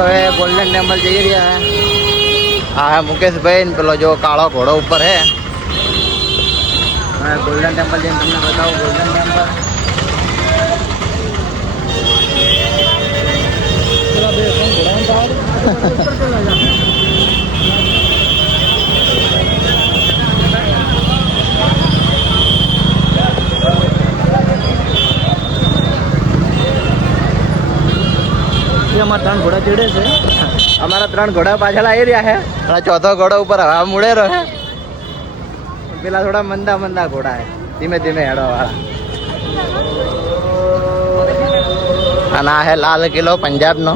તો હવે golden temple જઈ રહ્યા હે. આ હે મુકેશભાઈ ને પેલો જો કાળો ઘોડો ઉપર હે. ગોલ્ડન ટેમ્પલ જઈને તમને બતાવું. ગોલ્ડન ટેમ્પલ અમારા 3 ઘોડા ચડે છે. અમારા 3 ઘોડા પાછળ આવી રહ્યા છે અને ચોથો ઘોડો ઉપર હવા મુડે રહ્યો છે. પેલા થોડા મંદા મંદા ઘોડા છે, ધીમે ધીમે હેડવા વાળા. અને આ હે લાલ કિલ્લો પંજાબનો.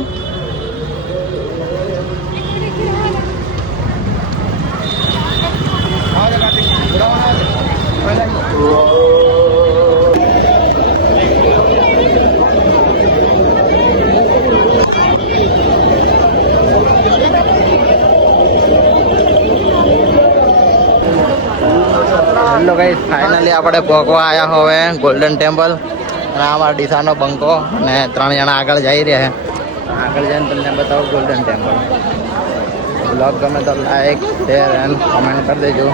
હેલો ગાઈસ, ફાઇનલી આપણે પહોંચવા આવ્યા હવે ગોલ્ડન ટેમ્પલ. અને આ અમારા ડીસાનો બંકો અને 3 જણા આગળ જઈ રહ્યા છે. આગળ જઈને તમને બતાવું ગોલ્ડન ટેમ્પલ. બ્લોગ ગમે તો લાઈક શેર એન્ડ કમેન્ટ કરી દેજો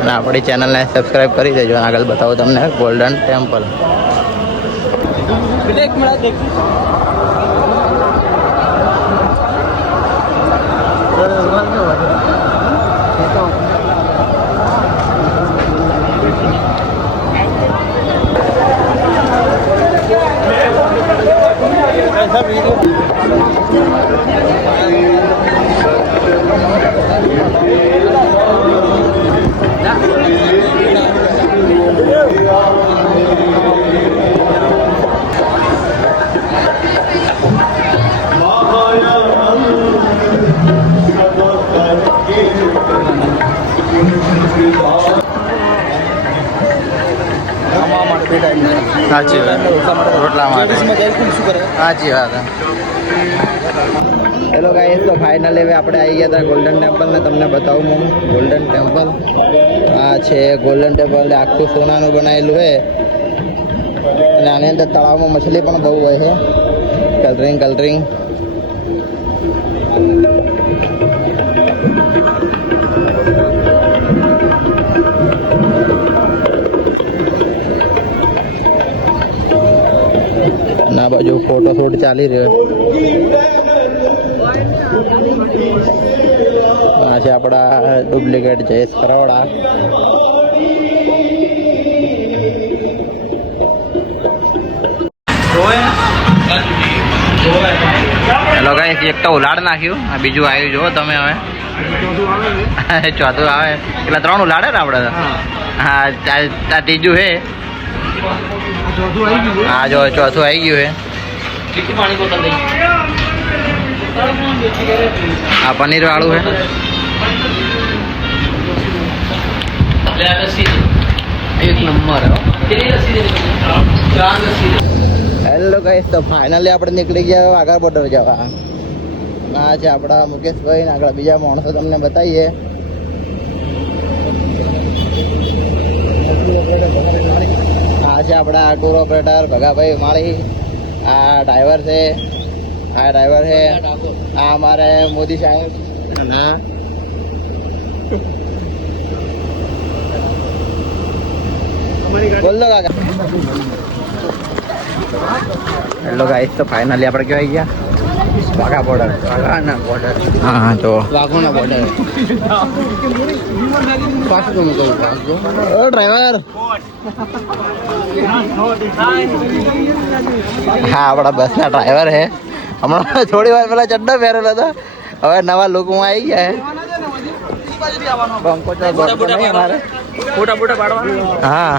અને આપણી ચેનલને સબસ્ક્રાઈબ કરી દેજો. આગળ બતાવું તમને ગોલ્ડન ટેમ્પલ. સાચી વાત, રોટલા માટે સાચી વાત. હેલો ગાઈસ, તો ફાઇનલી હવે આપણે આવી ગયા હતા ગોલ્ડન ટેમ્પલ ને તમને બતાવું હું ગોલ્ડન ટેમ્પલ. આ છે ગોલ્ડન ટેમ્પલ, આખું સોનાનું બનાવેલું છે અને આની અંદર તળાવમાં મછલી પણ બહુ હોય છે. કલરિંગ ના બાજુ ફોટો શૂટ ચાલી રહ્યો. આ છે આપણા ડુપ્લિકેટ જયેશ ખરવડા. હેલો ગાઈસ, એક તો ઉલાડ નાખ્યું, આ બીજું આવ્યું જુઓ તમે. હવે ચોથું આવે એટલે 3 ઉલાડે ને આપણે. હા, આ ત્રીજું છે. હા જો ચોથું આવી ગયું છે. આ પનીર વાળું છે. એક નંબર. હેલો ગાઈસ, તો ફાઇનલી આપણે નીકળી ગયા આગળ બોર્ડર જવા. આ છે આપણા મુકેશભાઈ. આગળ બીજા માણસો તમને બતાવીએ. આ છે આપણા ટૂર ઓપરેટર ભગાભાઈ માળી. આ ડ્રાઈવર છે. આ અમારે મોદી સાહેબ. બોલ દો કાકા. હેલો ગાઈસ, તો ફાઇનલી આપણે ક્યાં આવી ગયા? વાઘા બોર્ડર. વાઘાના બોર્ડર. હા જો વાઘોના બોર્ડર. ડ્રાઈવર. હા, આપણા બસના ડ્રાઈવર છે. હમણાં થોડી વાર પહેલા ચડ્ડો પહેરેલો હતો, હવે નવા લુકમાં આવી ગયા છે. બંકો તો અમારે ફોટા પાડવા. હા.